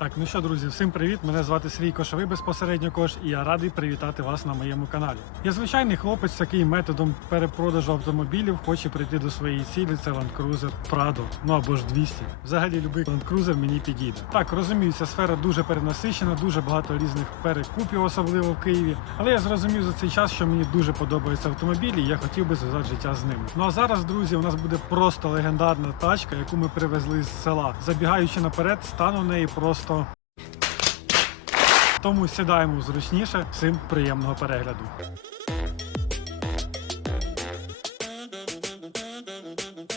Так, ну що, друзі, всім привіт! Мене звати Сергій Кошовий безпосередньо Кош, і я радий привітати вас на моєму каналі. Я звичайний хлопець, такий методом перепродажу автомобілів хоче прийти до своєї цілі. Це Land Cruiser Prado, ну або ж 200. Взагалі любий Land Cruiser мені підійде. Так, розумію, ця сфера дуже перенасичена, дуже багато різних перекупів, особливо в Києві. Але я зрозумів за цей час, що мені дуже подобаються автомобілі, і я хотів би зв'язати життя з ними. Ну а зараз, друзі, у нас буде просто легендарна тачка, яку ми привезли з села. Забігаючи наперед, стану неї просто. Тому сідаємо зручніше. Всім приємного перегляду.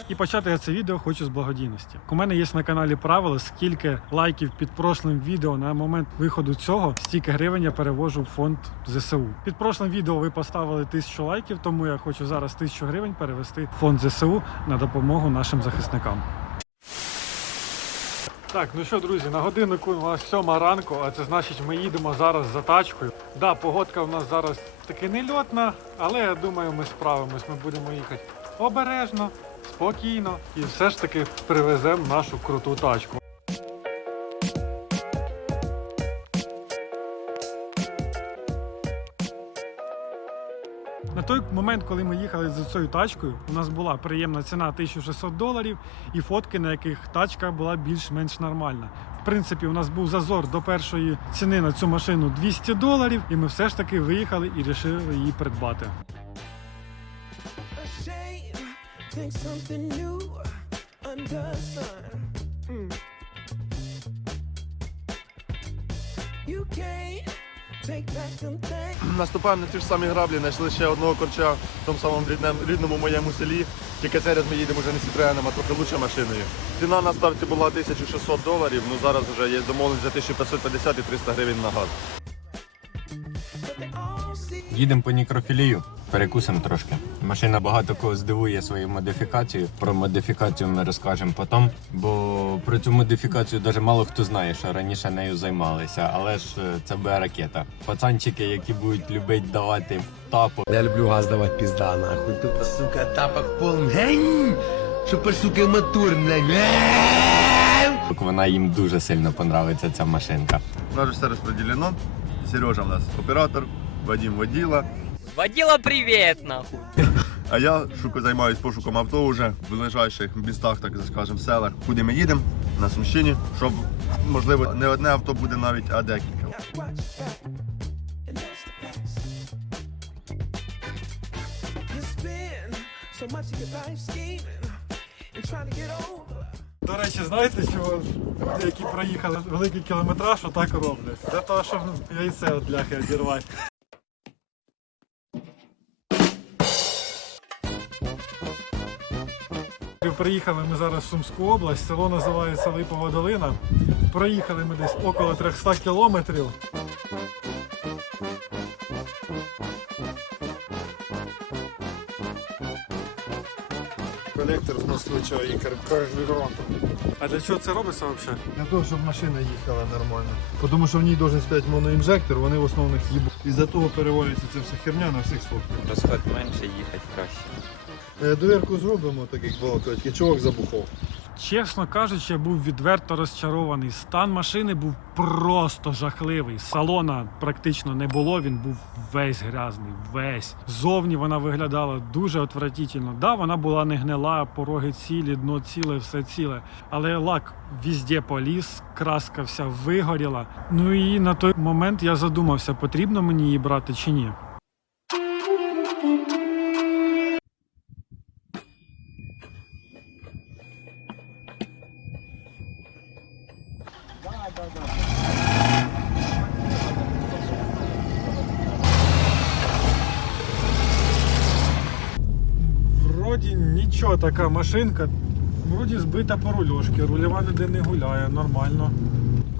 І почати я це відео хочу з благодійності. У мене є на каналі правило, скільки лайків під прошлим відео на момент виходу цього, стільки гривень я перевожу в фонд ЗСУ. Під прошлим відео ви поставили тисячу лайків, тому я хочу зараз тисячу гривень перевести в фонд ЗСУ на допомогу нашим захисникам. Так, ну що, друзі, на годиннику у нас сьома ранку, а це значить, ми їдемо зараз за тачкою. Да, погодка у нас зараз таки не льотна, але я думаю, ми справимось. Ми будемо їхати обережно, спокійно і все ж таки привеземо нашу круту тачку. Той момент, коли ми їхали за цією тачкою, у нас була приємна ціна 1600 доларів і фотки, на яких тачка була більш-менш нормальна. В принципі, у нас був зазор до першої ціни на цю машину 200 доларів, і ми все ж таки виїхали і вирішили її придбати. Mm. You can't Наступаємо на ті ж самі граблі, знайшли ще одного корча в тому самому рідному, рідному моєму селі. Тільки зараз ми їдемо вже не Citroеном, а трохи лучше машиною. Ціна на старті була 1600 доларів, ну зараз вже є домовленість за 1550 і 300 гривень на газ. Їдемо по нікрофілію, перекусимо трошки. Машина багато кого здивує своєю модифікацією. Про модифікацію ми розкажемо потім, бо про цю модифікацію дуже мало хто знає, що раніше нею займалися. Але ж е, це буде ракета. Пацанчики, які будуть любити давати тапу, Я люблю газ давать пизда, нахуй. Тупо, сука, тапок полный. Гэнь! Чтобы, сука, мотор, блядь. вона їм дуже сильно понравиться ця машинка. У нас вже все розподілено. Сережа в нас оператор, Вадим воділа. Водила привет, нахуй. А я шуку займаюсь пошуком авто вже в ближайших містах, так скажемо, селах. Куди ми їдемо? На Сумщині, щоб можливо не одне авто буде навіть, а декілька. До речі, знаєте, що деякі проїхали великий кілометраж, отак роблять. Для того, щоб яйце від ляхи відірвати. Приїхали ми зараз в Сумську область, село називається Липова долина. Проїхали ми десь около 300 кілометрів. Колектор з москвича і карбюратор. А для чого це робиться взагалі? Для того, щоб машина їхала нормально. Тому що в ній должен стояти моноінжектор, вони в основних їбу. Із-за того перевалюється ця вся херня на всіх сотках. Розход менше, їхати краще. Е, Довірку зробимо, так як балакають. І чувак забухав. Чесно кажучи, я був відверто розчарований. Стан машини був просто жахливий. Салона практично не було, він був весь грязний, весь. Зовні вона виглядала дуже отвратительно. Да, вона була не гнила, пороги цілі, дно ціле, все ціле. Але лак візде поліз, краска вся вигоріла. Ну і на той момент я задумався, потрібно мені її брати чи ні. Нічого така машинка. Вроді збита по рульошки, рульова ніде не гуляє, нормально.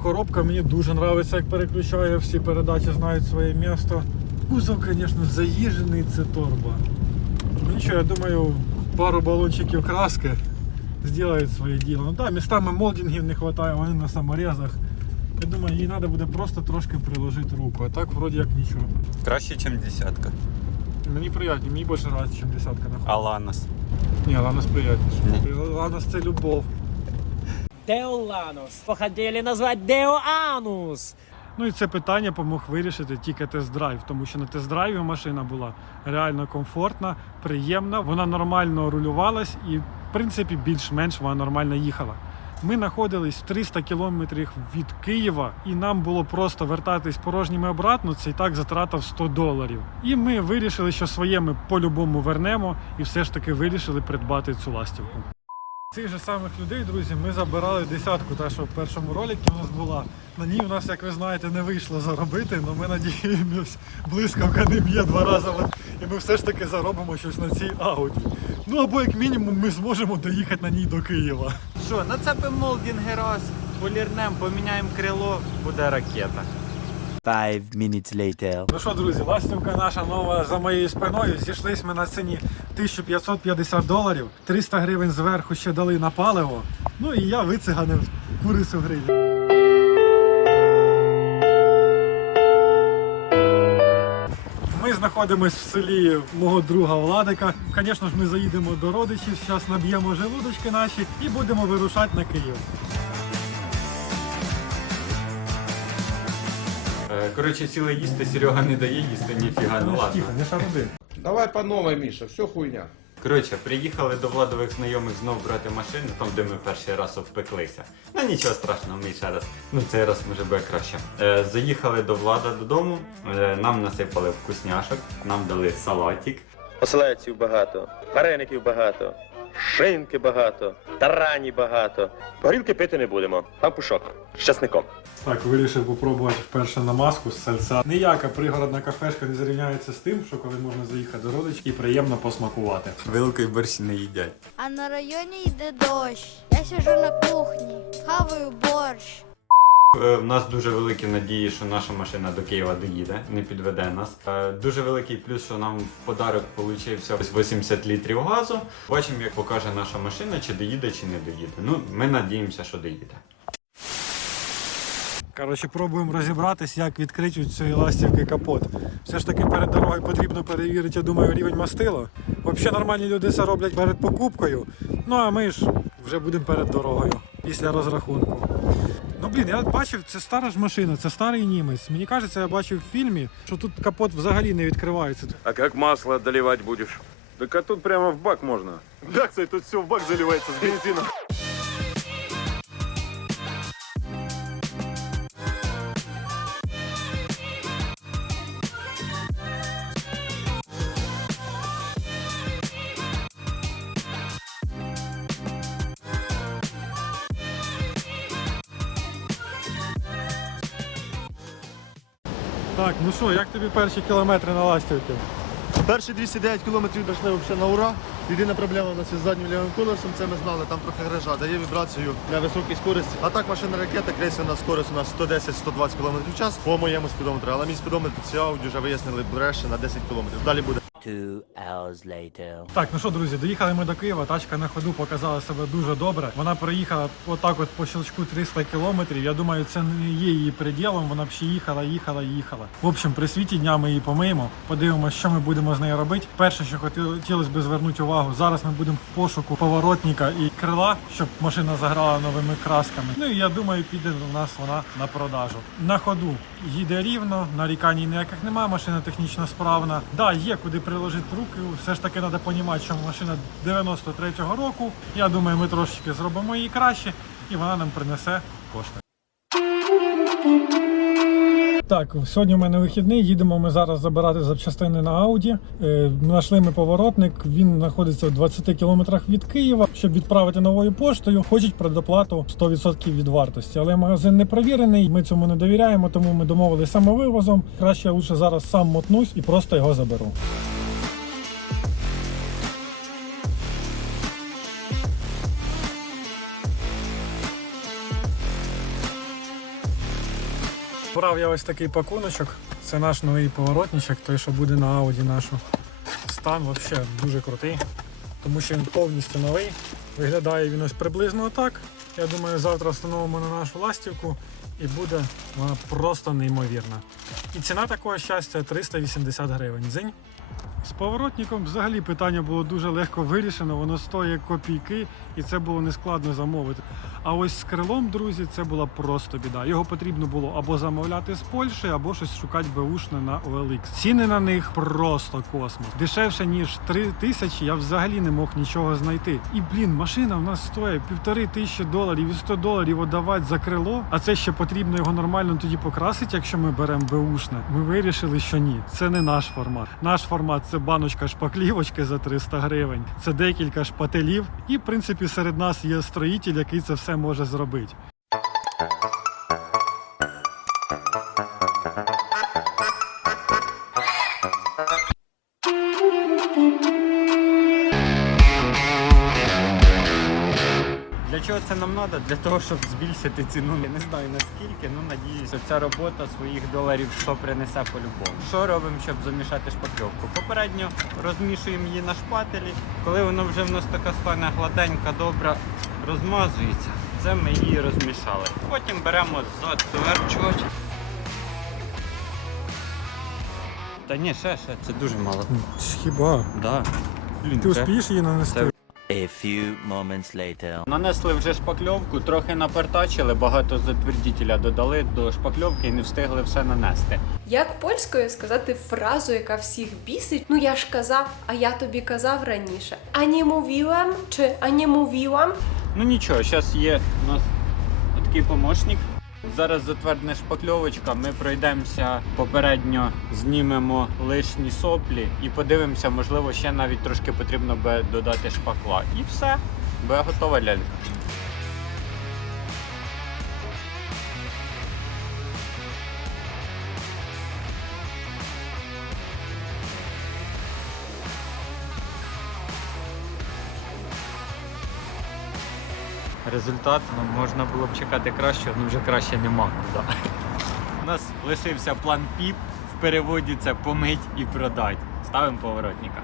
Коробка мені дуже подобається, як переключає, всі передачі знають своє місто. Кузов, звісно, заїжджений, це торба. Ну нічого, я думаю, пару балончиків краски зроблять своє діло. Ну так, містами молдингів не вистачає, вони на саморезах. Я думаю, їй треба буде просто трошки приложити руку, а так вроді як нічого. Краще, ніж десятка. Мені приємні, мені більше подобається, ніж десятка на А Ланос. Ні, Ланос приятніше. Ланос це любов. Деоланус. Походили назвати Деоанус. Ну і це питання помог вирішити тільки тест-драйв, тому що на тест-драйві машина була реально комфортна, приємна, вона нормально рулювалась і, в принципі, більш-менш вона нормально їхала. Ми знаходились в 300 кілометрів від Києва, і нам було просто вертатись порожніми обратно. Це і так затратив 100 доларів. І ми вирішили, що своє ми по-любому вернемо, і все ж таки вирішили придбати цю ластівку. Цих же самих людей, друзі, ми забирали десятку, та що в першому роликі у нас була. На ній у нас, як ви знаєте, не вийшло заробити, але ми надіємось, блискавка не б'є два рази, і ми все ж таки заробимо щось на цій ауді. Ну або як мінімум ми зможемо доїхати на ній до Києва. Що, нацепимо молдінги раз, полірнем, поміняємо крило, буде ракета. Five minutes later. Ну що, друзі, ластівка наша нова за моєю спиною. Зійшлись ми на ціні 1550 доларів, 300 гривень зверху ще дали на паливо. Ну і я вициганив курицю гривень. Ми знаходимося в селі мого друга Владика. Звісно ж, ми заїдемо до родичів, зараз наб'ємо желудочки наші і будемо вирушати на Київ. Е, Коротше, сіли їсти, Серега не дає їсти, ніфіга, ну ладно. Тихо, не шаруди. Давай по новой, Миша, все хуйня. Коротше, приїхали до владових знайомих знов брати машину, там де ми перший раз обпеклися. Ну нічого страшного, ми ще раз. Ну цей раз може буде краще. Е, заїхали до влада додому, е, нам насипали вкусняшок, нам дали салатик. Оселедців багато, вареників багато, шинки багато, тарані багато. Горілки пити не будемо. Пампушок з часником. Так, вирішив попробувати вперше намазку з сальця. Ніяка пригородна кафешка не зрівняється з тим, що коли можна заїхати до родичів і приємно посмакувати. Великої борщ не їдять. А на районі йде дощ. Я сижу на кухні, хаваю борщ. Е, В нас дуже великі надії, що наша машина до Києва доїде, не підведе нас. Е, Дуже великий плюс, що нам в подарок ось 80 літрів газу. Бачимо, як покаже наша машина, чи доїде, чи не доїде. Ну, ми надіємося, що доїде. Коротше, пробуємо розібратись, як відкрити у цієї ластівки капот. Все ж таки перед дорогою потрібно перевірити, я думаю, рівень мастила. Взагалі нормальні люди це роблять перед покупкою. Ну а ми ж вже будемо перед дорогою після розрахунку. Ну блін, я бачив, це стара ж машина, це старий німець. Мені кажеться, я бачив в фільмі, що тут капот взагалі не відкривається. А як масло доливати будеш? Так а тут прямо в бак можна. Так, це тут все в бак заливається з бензином? Так, ну що, як тобі перші кілометри на ластівці? Перші 209 кілометрів дійшли взагалі на ура. Єдина проблема у нас із заднім лівим колесом, це ми знали, там трохи грижа, дає вібрацію на високій скорості. А так машина ракета, крейсерна скорість у нас 110-120 км в час по моєму спідометру. Але мій спідометр ауді вже вияснили бреше на 10 км. Далі буде. Two hours later. Так, ну що, друзі, доїхали ми до Києва. Тачка на ходу показала себе дуже добре. Вона проїхала отак, от по щелчку 300 кілометрів. Я думаю, це не є її приділом. Вона б ще їхала, їхала, їхала. В общем, при світі дня ми її помиємо. Подивимося, що ми будемо з нею робити. Перше, що хотілося б звернути увагу, зараз ми будемо в пошуку поворотника і крила, щоб машина заграла новими красками. Ну і я думаю, піде у нас вона на продажу. На ходу їде рівно, нарікань ніяких немає, машина технічно справна. Да, є куди приложити руки. Все ж таки треба розуміти, що машина 93-го року. Я думаю, ми трошечки зробимо її краще, і вона нам принесе кошти. Так, сьогодні у мене вихідний. Їдемо ми зараз забирати запчастини на Ауді. Е, Знайшли ми поворотник. Він знаходиться в 20 кілометрах від Києва. Щоб відправити новою поштою, хочуть предоплату 100% від вартості. Але магазин не провірений. Ми цьому не довіряємо, тому ми домовилися самовивозом. Краще я лучше зараз сам мотнусь і просто його заберу. Брав я ось такий пакуночок. Це наш новий поворотничок, той, що буде на Ауді нашу. Стан взагалі дуже крутий, тому що він повністю новий. Виглядає він ось приблизно отак. Я думаю, завтра встановимо на нашу ластівку і буде вона просто неймовірна. І ціна такого щастя 380 гривень. Дзинь. З поворотником взагалі питання було дуже легко вирішено, воно стоїть копійки, і це було нескладно замовити. А ось з крилом, друзі, це була просто біда. Його потрібно було або замовляти з Польщі, або щось шукати беушне на OLX. Ціни на них просто космос. Дешевше ніж 3 тисячі я взагалі не мог нічого знайти. І блін, машина в нас стоїть півтори тисячі доларів і 100 доларів віддавати за крило. А це ще потрібно його нормально тоді покрасити, якщо ми беремо беушне. Ми вирішили, що ні, це не наш формат. Наш формат це баночка шпаклівочки за 300 гривень, це декілька шпателів. І в принципі серед нас є строїтель, який це все може зробити. Чого це нам треба? Для того, щоб збільшити ціну. Я не знаю наскільки, ну надіюся, ця робота своїх доларів 100 принесе по-любому. Що робимо, щоб замішати шпакльовку? Попередньо розмішуємо її на шпателі. Коли воно вже в нас така стане гладенька, добра, розмазується, це ми її розмішали. Потім беремо затверджувач. Та ні, ще, ще, це дуже мало. Хіба? Да. Блін, Ти це- успієш її нанести? A few moments later. Нанесли вже шпакльовку, трохи напертачили, багато затвердітеля додали до шпакльовки і не встигли все нанести. Як польською сказати фразу, яка всіх бісить? Ну я ж казав, а я тобі казав раніше. А не mówiłem, чи а не mówiłam? Ну нічого, зараз є у нас такий помощник. Зараз затвердне шпакльовочка, ми пройдемося попередньо, знімемо лишні соплі і подивимося, можливо, ще навіть трошки потрібно би додати шпакла. І все, буде готова лялька. Результат ну, можна було б чекати краще, але вже краще нема куди. У нас лишився план ПІП, в переводі це помить і продать. Ставимо поворотника.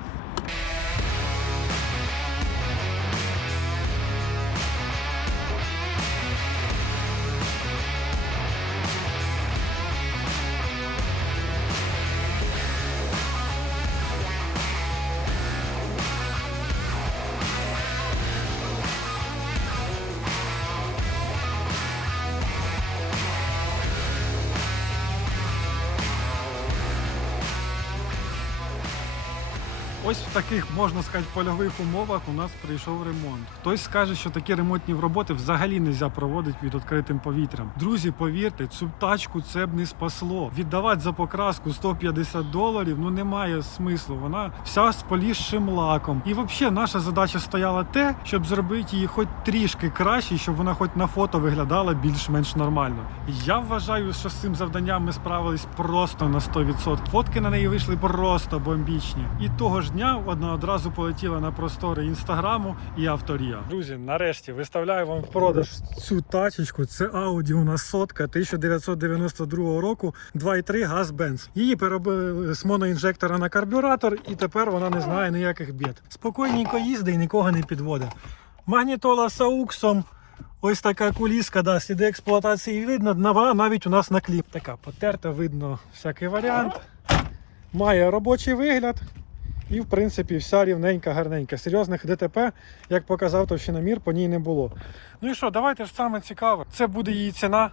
Ось в таких, можна сказати, польових умовах у нас прийшов ремонт. Хтось скаже, що такі ремонтні роботи взагалі не можна проводити під відкритим повітрям. Друзі, повірте, цю тачку це б не спасло. Віддавати за покраску 150 доларів ну немає смислу. Вона вся з полізшим лаком. І взагалі наша задача стояла те, щоб зробити її хоч трішки краще, щоб вона хоч на фото виглядала більш-менш нормально. Я вважаю, що з цим завданням ми справились просто на 100%. Фотки на неї вийшли просто бомбічні. І того ж дня вона одразу полетіла на простори інстаграму і авторія. Друзі, нарешті виставляю вам в продаж цю тачечку. Це Audi у нас сотка 1992 року, 2.3 газ Benz. Її переробили з моноінжектора на карбюратор, і тепер вона не знає ніяких бід. Спокійненько їздить і нікого не підводить. Магнітола з ауксом. Ось така куліска, да, сліди експлуатації видно, нова навіть у нас на кліп. Така потерта, видно всякий варіант. Має робочий вигляд. І, в принципі, вся рівненька, гарненька. Серйозних ДТП, як показав товщиномір, по ній не було. Ну і що, давайте ж саме цікаве. Це буде її ціна.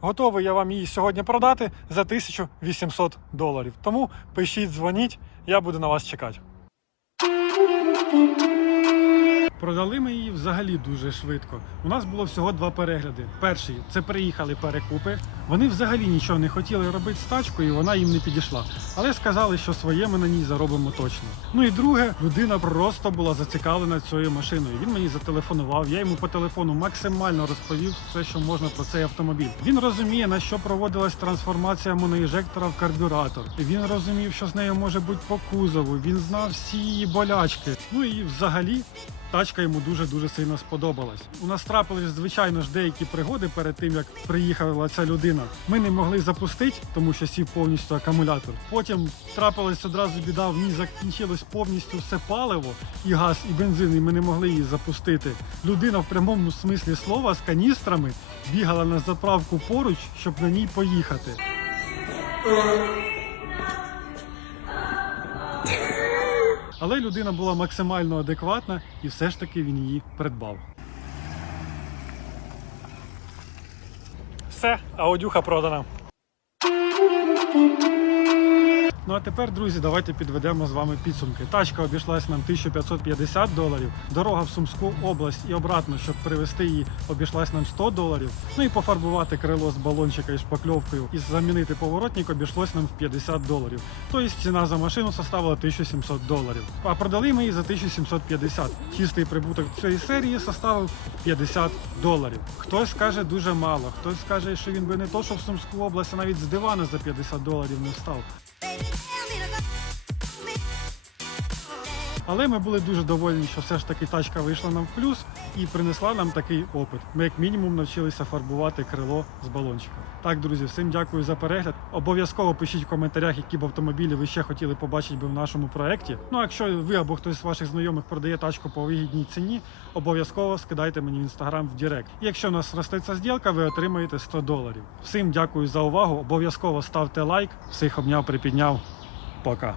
Готовий я вам її сьогодні продати за 1800 доларів. Тому пишіть, дзвоніть, я буду на вас чекати. Продали ми її взагалі дуже швидко. У нас було всього два перегляди. Перший це приїхали перекупи. Вони взагалі нічого не хотіли робити з тачкою, і вона їм не підійшла. Але сказали, що своє ми на ній заробимо точно. Ну і друге, людина просто була зацікавлена цією машиною. Він мені зателефонував. Я йому по телефону максимально розповів все, що можна про цей автомобіль. Він розуміє, на що проводилась трансформація моноінжектора в карбюратор. Він розумів, що з нею може бути по кузову. Він знав всі її болячки. Ну і взагалі. Тачка йому дуже дуже сильно сподобалась. У нас трапились, звичайно ж, деякі пригоди перед тим, як приїхала ця людина. Ми не могли запустити, тому що сів повністю акумулятор. Потім трапилась одразу біда, в ній закінчилось повністю все паливо, і газ, і бензин, і ми не могли її запустити. Людина в прямому смислі слова з каністрами бігала на заправку поруч, щоб на ній поїхати. але людина була максимально адекватна і все ж таки він її придбав. Все, аудюха продана. Ну а тепер, друзі, давайте підведемо з вами підсумки. Тачка обійшлась нам 1550 доларів. Дорога в Сумську область і обратно, щоб привезти її, обійшлась нам 100 доларів. Ну і пофарбувати крило з балончика і шпакльовкою і замінити поворотник обійшлось нам в 50 доларів. Тобто ціна за машину составила 1700 доларів. А продали ми її за 1750. Чистий прибуток цієї серії составив 50 доларів. Хтось скаже дуже мало, хтось скаже, що він би не то, що в Сумську область, а навіть з дивана за 50 доларів не встав. tell me to go. Але ми були дуже довольні, що все ж таки тачка вийшла нам в плюс і принесла нам такий опит. Ми як мінімум навчилися фарбувати крило з балончика. Так, друзі, всім дякую за перегляд. Обов'язково пишіть в коментарях, які б автомобілі ви ще хотіли побачити би в нашому проєкті. Ну а якщо ви або хтось з ваших знайомих продає тачку по вигідній ціні, обов'язково скидайте мені в інстаграм в Директ. І якщо у нас росте ця зділка, ви отримаєте 100 доларів. Всім дякую за увагу. Обов'язково ставте лайк. Всіх обняв, припідняв. Пока.